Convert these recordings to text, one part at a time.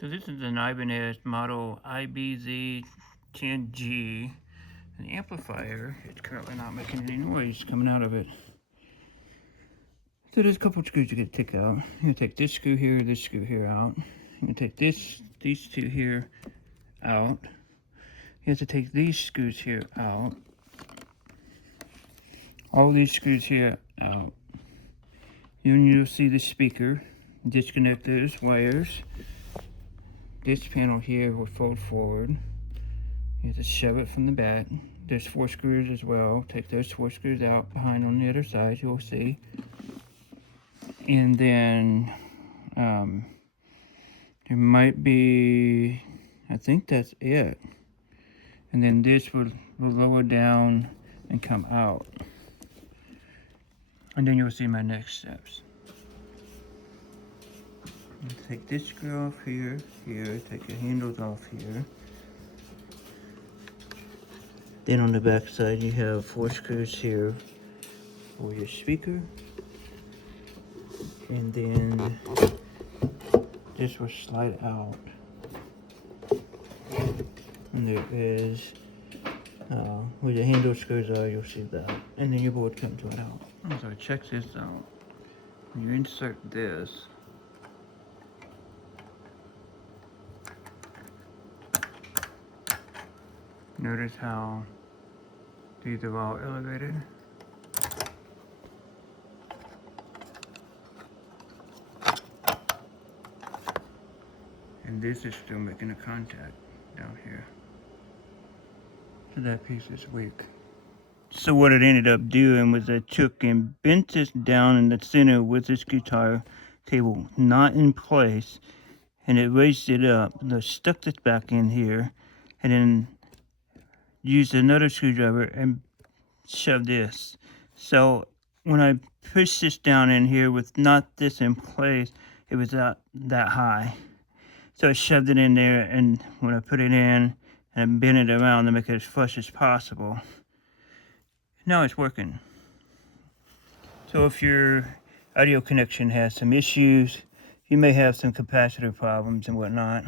So this is an Ibanez model IBZ10g. And the amplifier is currently not making any noise coming out of it. So there's a couple of screws you can take out. You're gonna take this screw here out. You're gonna take these two here out. You have to take these screws here out. All these screws here out. Then you'll see the speaker. Disconnect those wires. This panel here will fold forward. You have to shove it from the back. There's 4 screws as well. Take those 4 screws out behind on the other side, you'll see. And then there might be, I think that's it. And then this will lower down and come out. And then you'll see my next steps. Take this screw off here, take the handles off here. Then on the back side you have 4 screws here for your speaker. And then this will slide out. And there is, where the handle screws are, you'll see that. And then your board comes right out. So check this out. When you insert this, notice how these are all elevated. And this is still making a contact down here. So that piece is weak. So what it ended up doing was I took and bent this down in the center with this guitar cable not in place, and it raised it up. And I stuck this back in here, and then used another screwdriver and shoved this. So when I pushed this down in here with not this in place, it was that high. So I shoved it in there, and when I put it in and bent it around to make it as flush as possible, now it's working. So if your audio connection has some issues, you may have some capacitor problems and whatnot.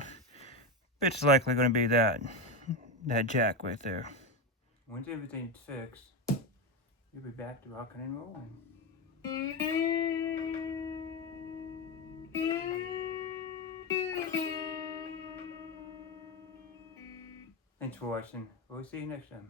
It's likely going to be that jack right there. Once everything's fixed, you'll be back to rocking and rolling. Thanks for watching. We'll see you next time.